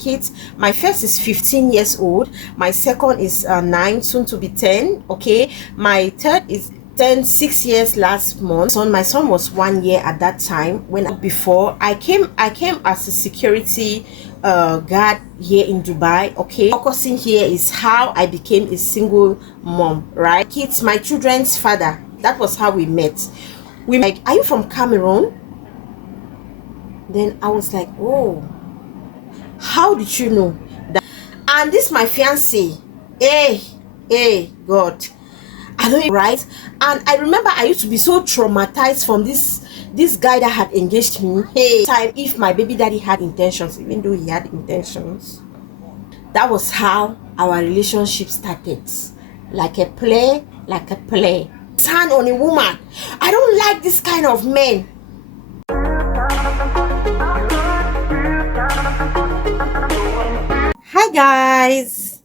kids. My first is 15 years old, my second is 9, soon to be 10. Okay, my third is 10, 6 years last month. My son was 1 year at that time. When before I came as a security guard here in Dubai. Okay, focusing here is how I became a single mom, right? Kids, my children's father, that was how we met. We like, are you from Cameroon? Then I was like, oh, how did you know that? And this my fiance. Hey God, I don't even, right? And I remember I used to be so traumatized from this guy that had engaged me. Hey, time if my baby daddy had intentions, even though he had intentions, that was how our relationship started. Like a play, like a play. His hand on a woman. I don't like this kind of men. Hi guys,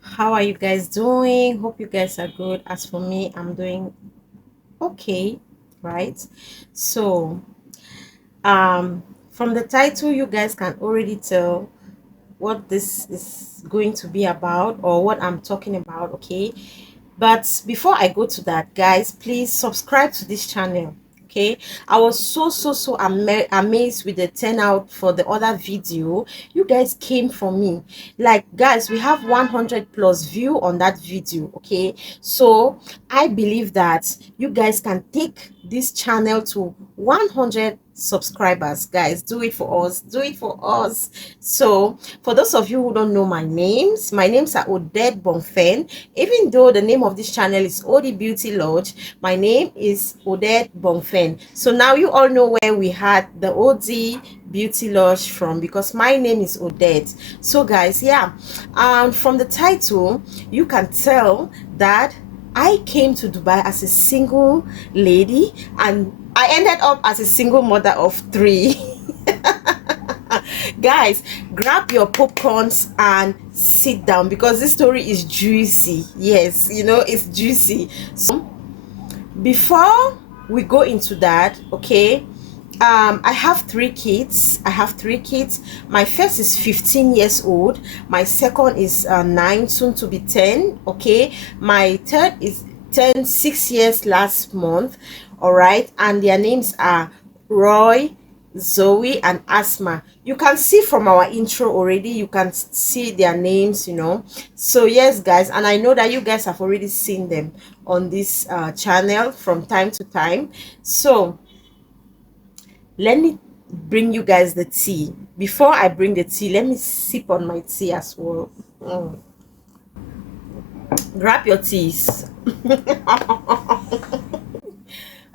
how are you guys doing? Hope you guys are good. As for me, I'm doing okay, right? So from the title, you guys can already tell what this is going to be about, or what I'm talking about. Okay, but before I go to that, guys, please subscribe to this channel. Okay, I was so amazed with the turnout for the other video. You guys came for me. Like, guys, we have 100 plus view on that video. Okay, so I believe that you guys can take this channel to 100 subscribers. Guys, do it for us, do it for us. So for those of you who don't know my names are Oddy Bonfen. Even though the name of this channel is Oddy Beauty Lodge, my name is Oddy Bonfen. So now you all know where we had the Oddy Beauty Lodge from, because my name is Odette. So guys, yeah, from the title you can tell that I came to Dubai as a single lady, and I ended up as a single mother of 3. Guys, grab your popcorns and sit down, because this story is juicy. Yes, you know, it's juicy. So before we go into that, okay, I have 3 kids. My first is 15 years old, my second is 9, soon to be 10. Okay, my third is 10, 6 years last month. All right, and their names are Roy, Zoe, and Asma. You can see from our intro already, you can see their names, you know. So yes guys, and I know that you guys have already seen them on this channel from time to time. So let me bring you guys the tea. Before I bring the tea, let me sip on my tea as well. Grab your teas.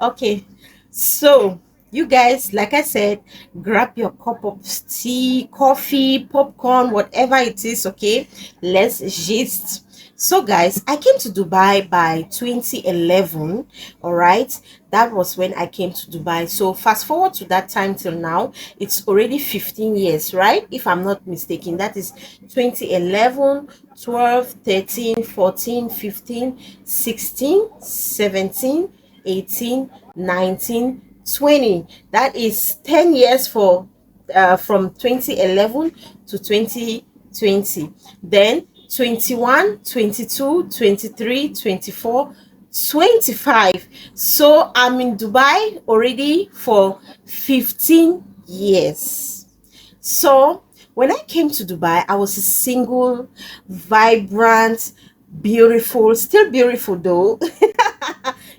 Okay, so you guys, like I said, grab your cup of tea, coffee, popcorn, whatever it is. Okay, let's gist. So guys, I came to Dubai by 2011. All right, that was when I came to Dubai. So fast forward to that time till now, it's already 15 years, right? If I'm not mistaken, that is 2011, 12, 13, 14, 15, 16, 17, 18, 19, 20. That is 10 years for from 2011 to 2020. Then 21, 22, 23, 24, 25. So I'm in Dubai already for 15 years. So when I came to Dubai, I was a single, vibrant, beautiful, still beautiful though,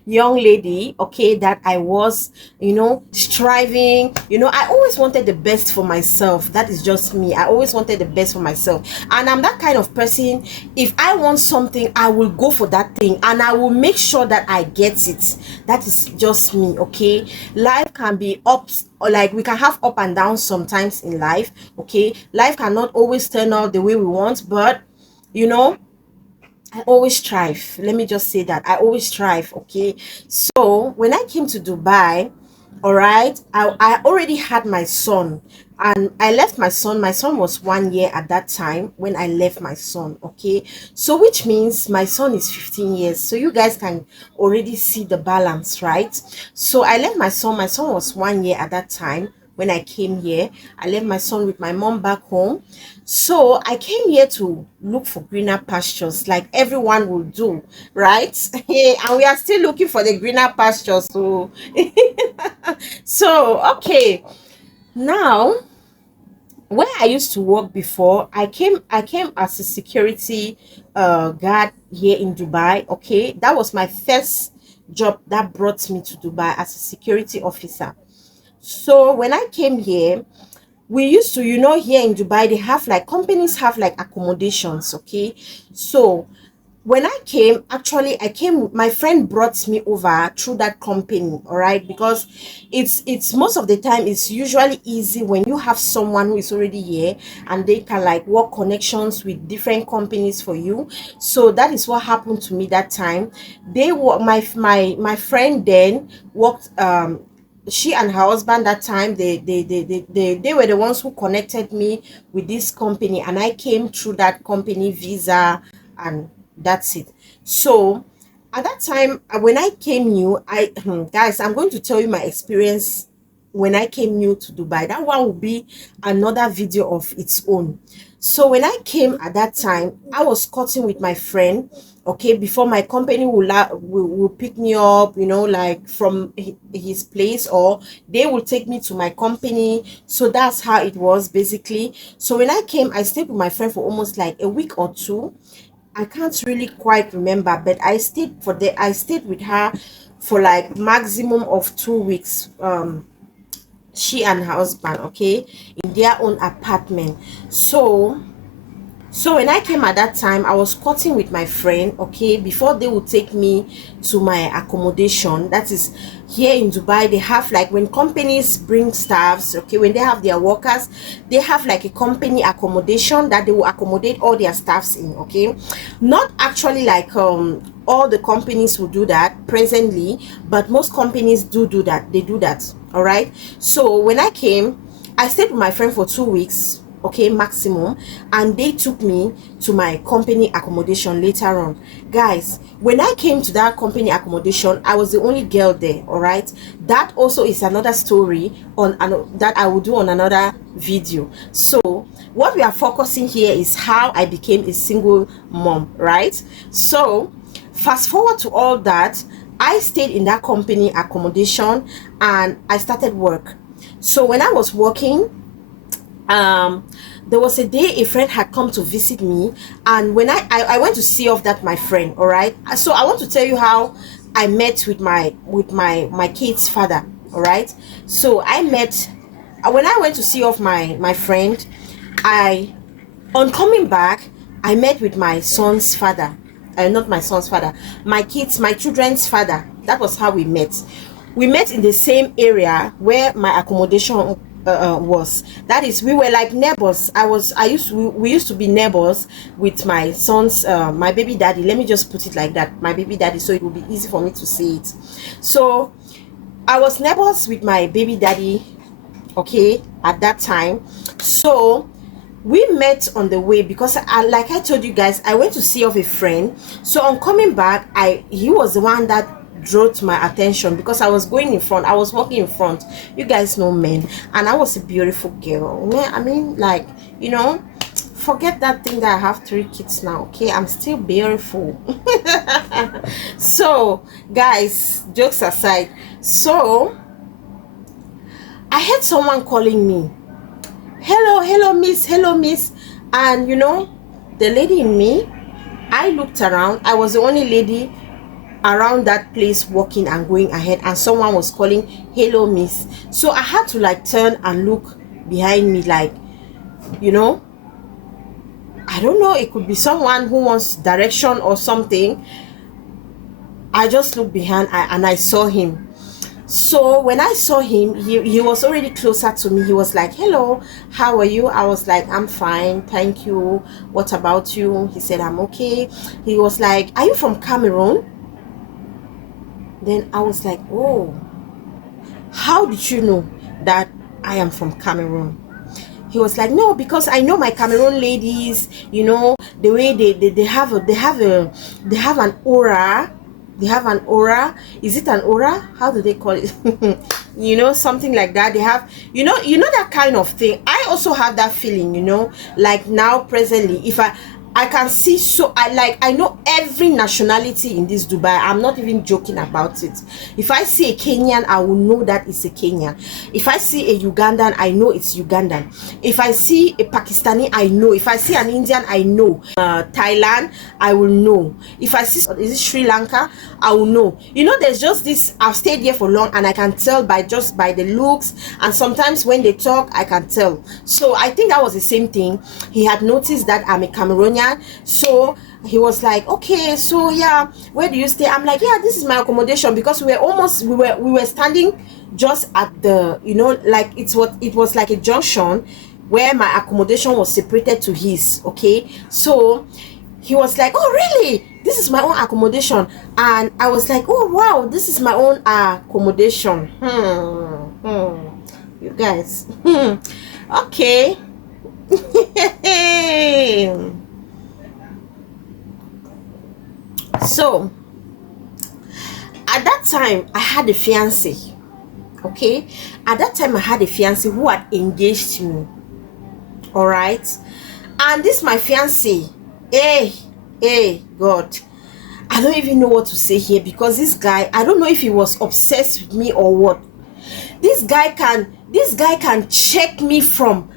young lady, okay, that I was, you know, striving. You know, I always wanted the best for myself. That is just me. I always wanted the best for myself, and I'm that kind of person. If I want something, I will go for that thing, and I will make sure that I get it. That is just me. Okay, life can be ups, or like we can have up and downs sometimes in life. Okay, life cannot always turn out the way we want, but you know, I always strive. Let me just say that I always strive. Okay, so when I came to Dubai, all right, I already had my son, and I left my son. My son was 1 year at that time when I left my son. Okay, so which means my son is 15 years. So you guys can already see the balance, right? So I left my son. My son was 1 year at that time when I came here. I left my son with my mom back home. So I came here to look for greener pastures like everyone will do, right? And we are still looking for the greener pastures. So, so okay. Now, where I used to work before, I came as a security guard here in Dubai. Okay, that was my first job that brought me to Dubai as a security officer. So when I came here, we used to, here in Dubai, they have like companies have like accommodations. Okay, so when I came, actually, my friend brought me over through that company, all right, because it's most of the time it's usually easy when you have someone who is already here and they can like work connections with different companies for you. So that is what happened to me that time. They were my friend then worked, she and her husband that time, they were the ones who connected me with this company, and I came through that company visa, and that's it. So at that time, when I came new, guys, I'm going to tell you my experience when I came new to Dubai. That one will be another video of its own. So when I came at that time, I was cutting with my friend. Okay, before my company will pick me up, like from his place, or they will take me to my company. So that's how it was basically. So when I came, I stayed with my friend for almost like a week or two. I can't really quite remember, but I stayed with her for like maximum of 2 weeks. She and her husband, okay, in their own apartment. So when I came at that time, I was cutting with my friend, okay, before they would take me to my accommodation. That is, here in Dubai, they have like, when companies bring staffs, okay, when they have their workers, they have like a company accommodation that they will accommodate all their staffs in, okay. Not actually like all the companies will do that presently, but most companies do that. They do that, all right. So when I came, I stayed with my friend for 2 weeks, okay, maximum, and they took me to my company accommodation later on. Guys, when I came to that company accommodation, I was the only girl there, all right. That also is another story on that I will do on another video. So what we are focusing here is how I became a single mom, right? So fast forward to all that, I stayed in that company accommodation and I started work. So when I was working, there was a day a friend had come to visit me, and when I went to see off that my friend, all right. So I want to tell you how I met with my kid's father, all right. So I met, when I went to see off my friend, I on coming back, I met with my son's father. Not my son's father, my children's father. That was how we met. We met in the same area where my accommodation was. That is, we were like neighbors. We used to be neighbors with my son's my baby daddy. Let me just put it like that, my baby daddy, so it will be easy for me to say it. So I was neighbors with my baby daddy, okay, at that time. So we met on the way because like I told you guys, I went to see of a friend. So on coming back, he was the one that drew to my attention because I was going in front, I was walking in front. You guys know men, and I was a beautiful girl. I mean, like, forget that thing that I have 3 kids now, okay. I'm still beautiful. So guys, jokes aside, so I heard someone calling me, hello miss, hello miss. And the lady in me, I looked around. I was the only lady around that place walking and going ahead, and someone was calling hello miss. So I had to like turn and look behind me, like, I don't know, it could be someone who wants direction or something. I just looked behind, and I saw him. So when I saw him, he was already closer to me. He was like, hello, how are you? I was like, I'm fine, thank you. What about you? He said, I'm okay. He was like, are you from Cameroon? Then I was like, oh, how did you know that I am from Cameroon? He was like, no, because I know my Cameroon ladies, the way they have an aura. They have an aura. Is it an aura? How do they call it? you know, something like that. They have, you know that kind of thing. I also have that feeling, you know, like now presently, if I can see, so I know every nationality in this Dubai. I'm not even joking about it. If I see a Kenyan, I will know that it's a Kenyan. If I see a Ugandan, I know it's Ugandan. If I see a Pakistani, I know. If I see an Indian, I know. Thailand, I will know. If I see, is it Sri Lanka, I will know. You know, there's just this, I've stayed here for long and I can tell by the looks, and sometimes when they talk I can tell. So I think that was the same thing. He had noticed that I'm a Cameroonian, so he was like, okay, so yeah, where do you stay? I'm like, yeah, this is my accommodation, because we were standing just at the, you know, like it was like a junction where my accommodation was separated to his. Okay, so he was like, oh really, this is my own accommodation. And I was like, oh wow, this is my own accommodation. You guys. Okay. So at that time I had a fiance. Okay, at that time I had a fiance who had engaged me. All right, and this my fiance, hey God, I don't even know what to say here, because this guy, I don't know if he was obsessed with me or what. This guy can check me from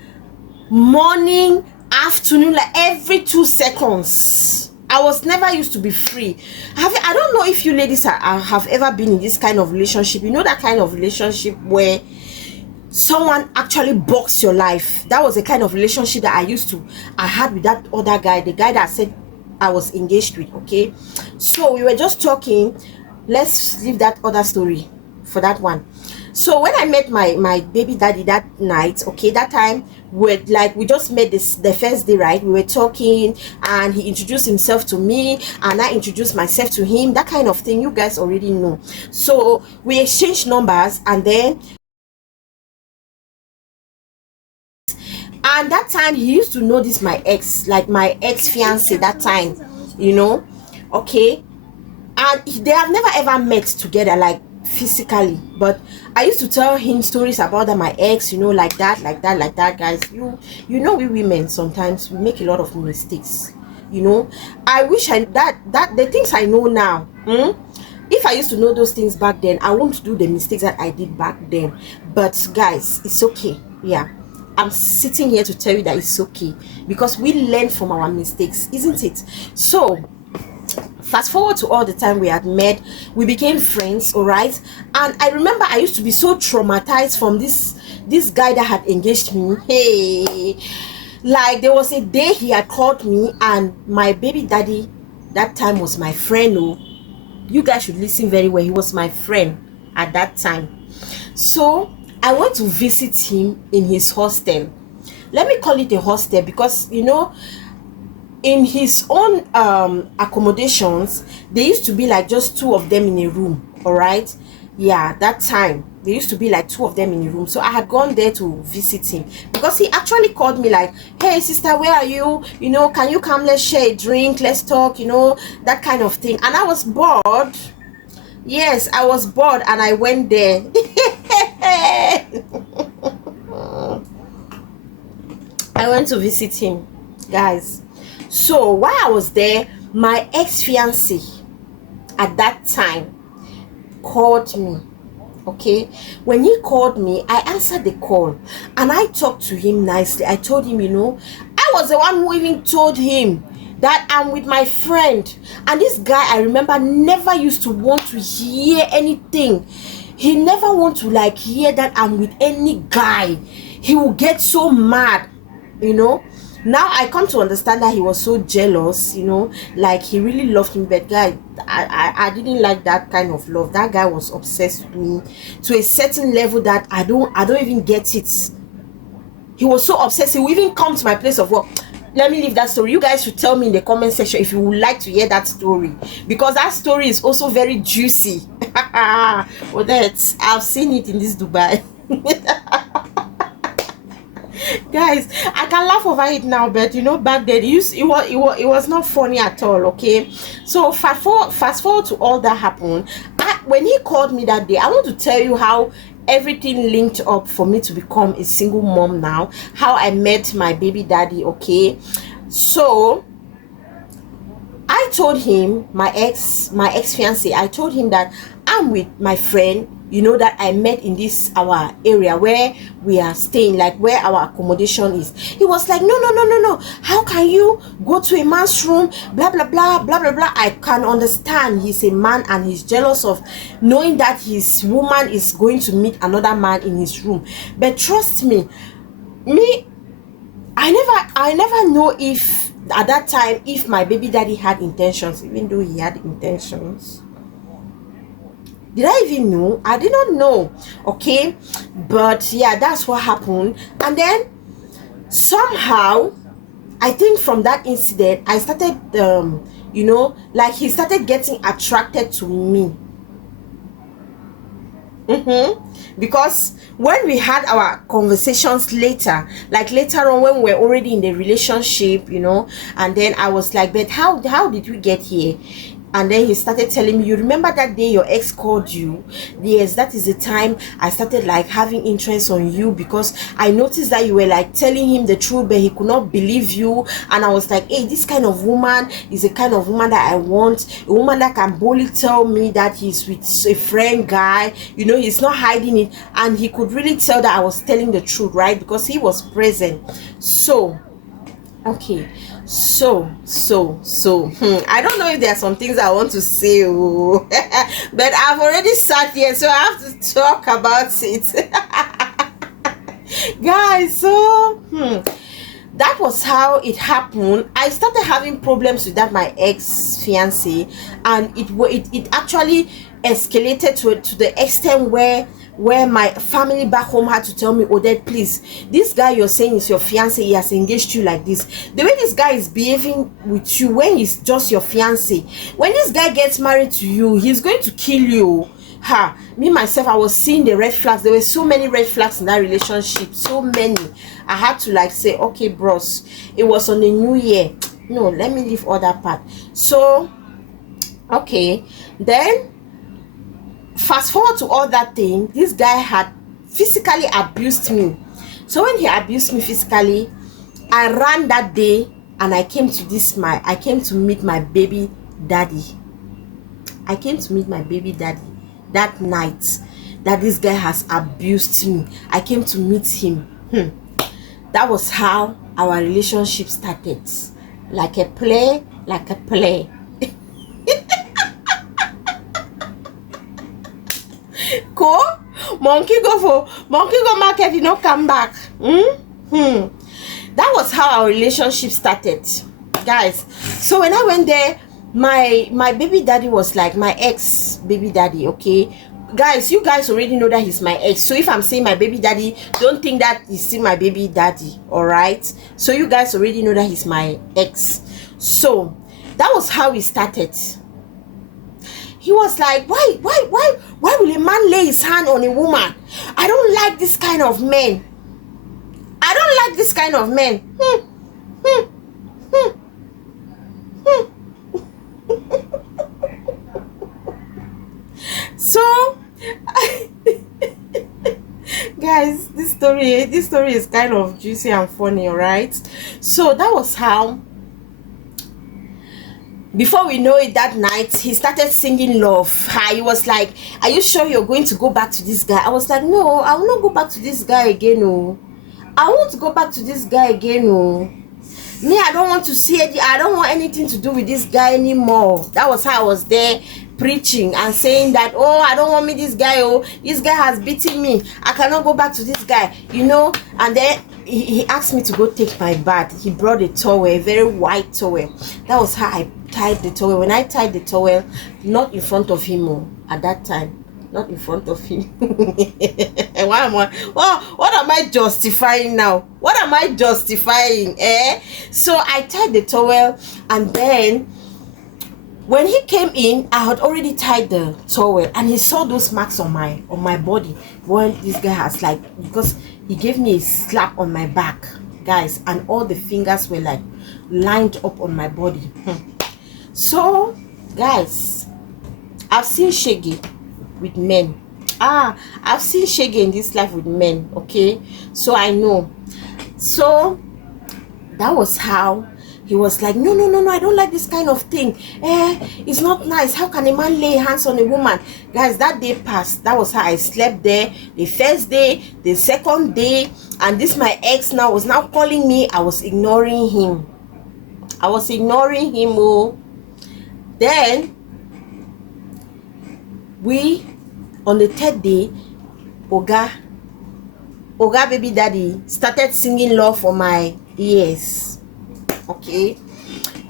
morning, afternoon, like every 2 seconds. I was never used to be free. I don't know if you ladies have ever been in this kind of relationship. You know, that kind of relationship where someone actually box your life. That was the kind of relationship that I had with that other guy, the guy that I said I was engaged with. Okay, so we were just talking. Let's leave that other story for that one. So when I met my baby daddy that night, okay, that time we just met the first day, right? We were talking and he introduced himself to me and I introduced myself to him, that kind of thing. You guys already know. So we exchanged numbers, and then and that time he used to know this my ex, like my ex fiance that time, you know. Okay, and they have never ever met together like physically, but I used to tell him stories about that my ex, you know, like that, guys. You know, we women sometimes we make a lot of mistakes, you know. I wish that the things I know now, if I used to know those things back then, I won't do the mistakes that I did back then. But guys, it's okay. Yeah, I'm sitting here to tell you that it's okay, because we learn from our mistakes, isn't it? So fast forward to all the time we had met, we became friends. All right, and I remember I used to be so traumatized from this guy that had engaged me. Hey, like there was a day he had called me, and my baby daddy that time was my friend. Oh, you guys should listen very well. He was my friend at that time. So I went to visit him in his hostel. Let me call it a hostel, because you know, in his own accommodations, there used to be like just 2 of them in a room. All right, yeah, that time there used to be like 2 of them in a room. So I had gone there to visit him, because he actually called me like, hey sister, where are you, you know, can you come, let's share a drink, let's talk, you know, that kind of thing. And I was bored. Yes, I was bored, and I went there. I went to visit him, guys. So while I was there, my ex-fiance at that time called me. Okay, when he called me, I answered the call and I talked to him nicely. I told him, you know, I was the one who even told him that I'm with my friend. And this guy, I remember, never used to want to hear anything. He never want to like hear that I'm with any guy. He will get so mad, you know. Now I come to understand that he was so jealous, you know, like he really loved me. But guy, I didn't like that kind of love. That guy was obsessed with me to a certain level that I don't even get it. He was so obsessed. He would even come to my place of work. Let me leave that story. You guys should tell me in the comment section if you would like to hear that story, because that story is also very juicy. Well, that's, I've seen it in this Dubai. Guys, I can laugh over it now, but you know, back then it was not funny at all. Okay, so fast forward to all that happened. When he called me that day, I want to tell you how everything linked up for me to become a single mom now, how I met my baby daddy. Okay, so I told him, my ex fiance, I told him that I'm with my friend, you know, that I met in this our area where we are staying, like where our accommodation is. He was like, no, how can you go to a man's room, blah blah blah blah blah blah. I can understand he's a man and he's jealous of knowing that his woman is going to meet another man in his room. But trust me, I never know if at that time if my baby daddy had intentions, even though he had intentions. Did I even know? I did not know. Okay, but yeah, that's what happened. And then somehow, I think from that incident, I started you know, like he started getting attracted to me. Because when we had our conversations later, like later on when we were already in the relationship, you know, and then I was like, but how did we get here? And then he started telling me, you remember that day your ex called you? Yes, that is the time I started like having interest on you, because I noticed that you were like telling him the truth, but he could not believe you. And I was like, hey, this kind of woman is the kind of woman that I want, a woman that can boldly tell me that he's with a friend guy, you know, he's not hiding it. And he could really tell that I was telling the truth, right? Because he was present. So okay, so I don't know if there are some things I want to say, but I've already sat here, so I have to talk about it. Guys, so that was how it happened. I started having problems with that my ex fiance, and it actually escalated to the extent where my family back home had to tell me, Odette, please, this guy you're saying is your fiance, he has engaged you like this. The way this guy is behaving with you when he's just your fiance, when this guy gets married to you, he's going to kill you. Me myself, I was seeing the red flags. There were so many red flags in that relationship, so many. I had to like say, okay bros, it was on the new year. No, let me leave all that part. So okay, then fast forward to all that thing, this guy had physically abused me. So when he abused me physically, I ran that day and I came to meet my baby daddy. I came to meet my baby daddy that night that this guy has abused me. I came to meet him. That was how our relationship started. Like a play. Cool. Monkey go market, you know, come back. That was how our relationship started, guys. So when I went there, my baby daddy was like my ex baby daddy. Okay, guys, you guys already know that he's my ex. So if I'm saying my baby daddy, don't think that he's still my baby daddy. All right, so you guys already know that he's my ex. So that was how we started. He was like, why will a man lay his hand on a woman? I don't like this kind of men. I don't like this kind of men. So guys, this story is kind of juicy and funny, all right? So that was how, before we know it, that night he started singing love. He was like, are you sure you're going to go back to this guy? I was like, no, I will not go back to this guy again. No, I won't go back to this guy again. No, me, I don't want to see it. I don't want anything to do with this guy anymore. That was how I was there preaching and saying that, oh, I don't want me this guy. Oh, this guy has beaten me. I cannot go back to this guy, you know. And then he asked me to go take my bath. He brought a towel, a very white towel. That was how I tied the towel. When I tied the towel, not in front of him, at that time, not in front of him. What am I justifying now? What am I justifying? So I tied the towel, and then when he came in, I had already tied the towel, and he saw those marks on my body. When this guy has, like, because he gave me a slap on my back, guys, and all the fingers were like lined up on my body. So guys, I've seen shaggy with men. I've seen shege in this life with men, okay, so I know. So that was how he was like, no, no, no, no, I don't like this kind of thing. It's not nice. How can a man lay hands on a woman? Guys, that day passed. That was how I slept there. The first day, the second day, and this my ex now was now calling me. I was ignoring him. Oh. Then we, on the third day, Oga baby daddy started singing love for my ears. Okay,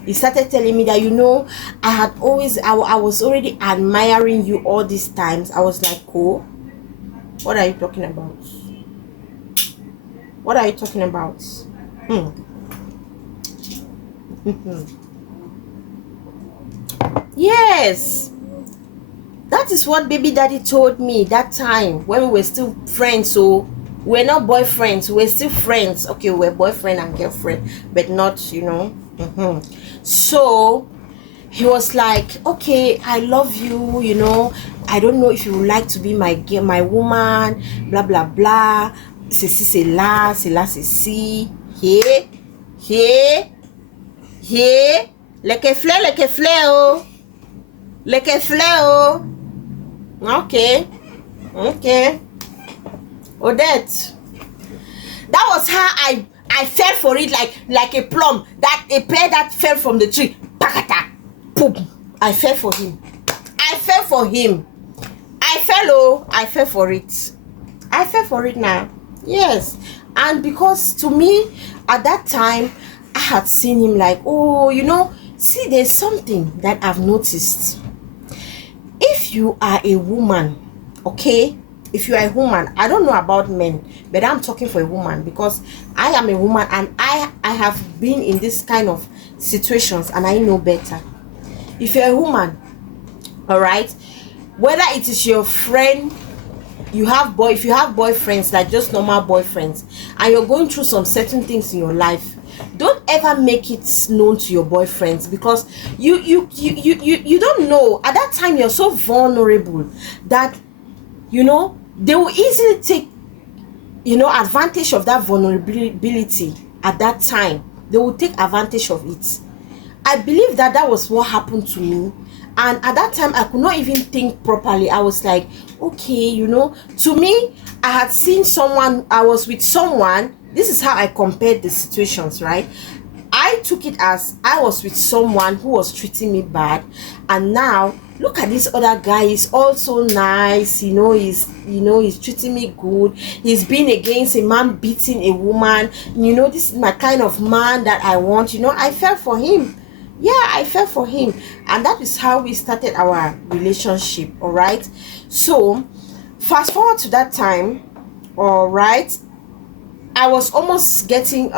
he started telling me that, you know, I was already admiring you all these times. I was like, cool, what are you talking about? Yes, that is what baby daddy told me that time when we were still friends. So we're not boyfriends, we're still friends. Okay, we're boyfriend and girlfriend, but not, you know. So he was like, okay, I love you, you know, I don't know if you would like to be my woman, blah blah blah. C'est là, c'est si. Here, like a flare, oh. Okay. Odette, that was how I fell for it, like a plum, that a pear that fell from the tree. Pakata, poop. I fell for him. I fell for it. I fell for it now. Yes. And because to me at that time I had seen him like, oh, you know, see, there's something that I've noticed. If you are a woman, okay, if you are a woman, I don't know about men, but I'm talking for a woman because I am a woman and I have been in this kind of situations and I know better. If you're a woman, all right, whether it is your friend, if you have boyfriends, like just normal boyfriends, and you're going through some certain things in your life, don't ever make it known to your boyfriends, because you don't know. At that time you're so vulnerable that, you know, they will easily take, you know, advantage of that vulnerability. At that time they will take advantage of it. I believe that was what happened to me. And at that time I could not even think properly. I was like, okay, you know, to me, I had seen someone, I was with someone. This is how I compared the situations, right? I took it as I was with someone who was treating me bad, and now look at this other guy. He's also nice, you know, he's treating me good. He's been against a man beating a woman. You know, this is my kind of man that I want. You know, I fell for him. Yeah, I fell for him, and that is how we started our relationship. All right, so fast forward to that time. All right, I was almost getting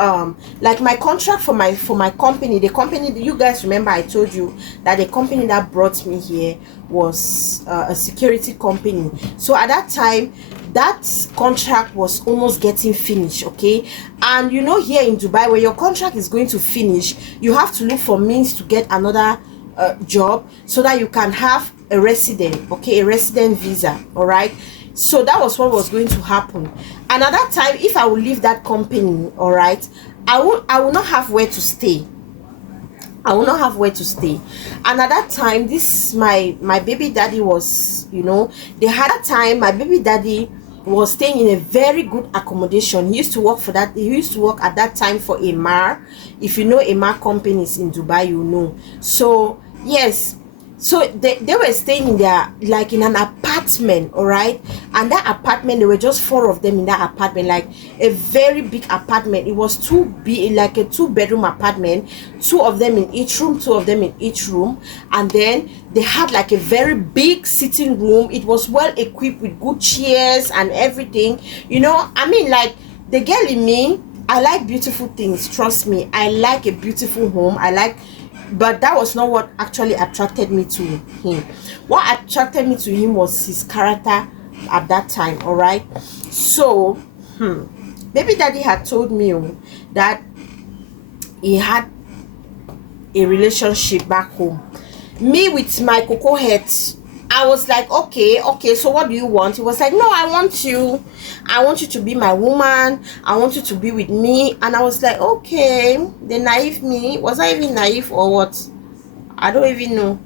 like my contract for my company. The company, you guys remember I told you that the company that brought me here was a security company. So at that time that contract was almost getting finished. Okay, and you know, here in Dubai, where your contract is going to finish, you have to look for means to get another job so that you can have a resident, okay, a resident visa. All right, so that was what was going to happen. And at that time, if I will leave that company, all right, I will not have where to stay. And at that time, this my baby daddy was, you know, my baby daddy was staying in a very good accommodation. He used to work at that time for Emar. If you know Emar companies in Dubai, you know. So yes, so they were staying in their, like, in an apartment. All right, and that apartment, there were just 4 of them in that apartment, like a very big apartment. It was like a 2-bedroom apartment, 2 of them in each room, and then they had like a very big sitting room. It was well equipped with good chairs and everything, you know. I mean, like, the girl in me, I like beautiful things, trust me. I like a beautiful home. But that was not what actually attracted me to him. What attracted me to him was his character at that time. All right, so baby daddy had told me that he had a relationship back home. Me with my cocoa head, I was like, okay, so what do you want? He was like, no, I want you to be my woman. I want you to be with me. And I was like, okay. The naive me, was I even naive or what? I don't even know.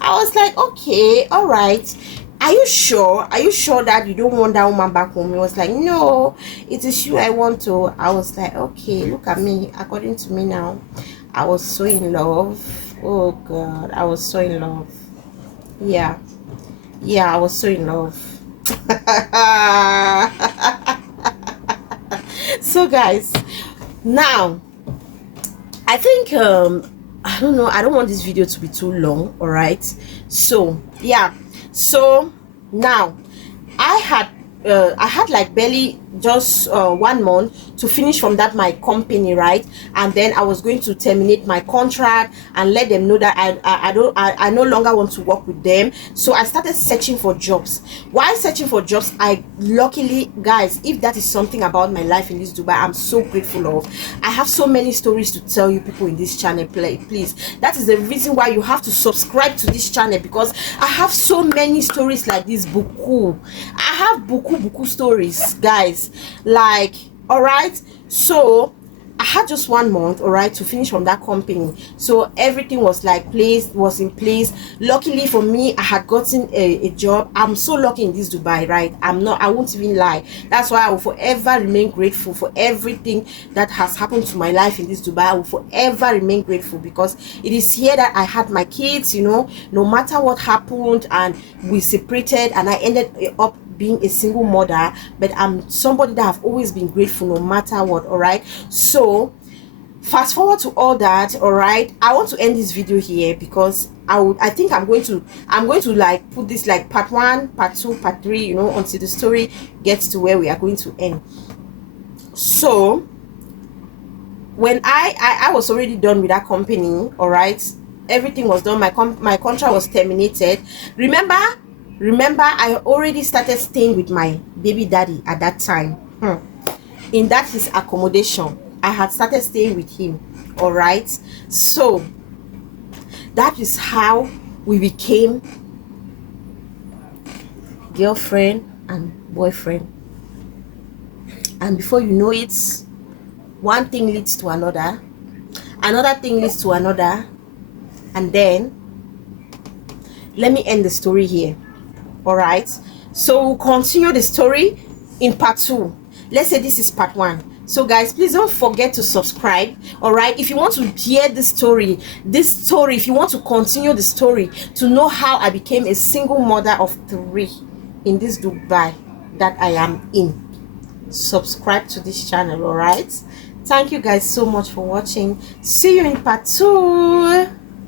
I was like, okay, all right. Are you sure? Are you sure that you don't want that woman back home? He was like, no, it is you I want to. I was like, okay, look at me. According to me now, I was so in love. Oh God, I was so in love. Yeah, I was so in love. So guys, now I think I don't know, I don't want this video to be too long, all right? So yeah, so now I had like barely just 1 month to finish from that my company, right? And then I was going to terminate my contract and let them know that I no longer want to work with them. So I started searching for jobs. While searching for jobs, I luckily, guys, if that is something about my life in this Dubai, I'm so grateful of. I have so many stories to tell you people in this channel. Please, that is the reason why you have to subscribe to this channel, because I have so many stories like this. Buku, I have buku stories, guys, like, all right. So I had just 1 month, all right, to finish from that company. So everything was like was in place. Luckily for me, I had gotten a job. I'm so lucky in this Dubai, right? I won't even lie. That's why I will forever remain grateful for everything that has happened to my life in this Dubai. I will forever remain grateful, because it is here that I had my kids, you know, no matter what happened, and we separated and I ended up being a single mother. But I'm somebody that have always been grateful no matter what, all right? So fast forward to all that, all right, I want to end this video here, because I think I'm going to like put this like part 1, part 2, part 3, you know, until the story gets to where we are going to end. So when I was already done with that company, all right, everything was done, my contract was terminated. Remember I already started staying with my baby daddy at that time, in that his accommodation. I had started staying with him, all right. So that is how we became girlfriend and boyfriend. And before you know it, one thing leads to another thing leads to another, and then let me end the story here, all right. So we'll continue the story in part 2. Let's say this is part 1. So guys, please don't forget to subscribe, all right. If you want to hear this story, if you want to continue the story, to know how I became a single mother of 3 in this Dubai that I am in, subscribe to this channel, all right. Thank you guys so much for watching. See you in part 2.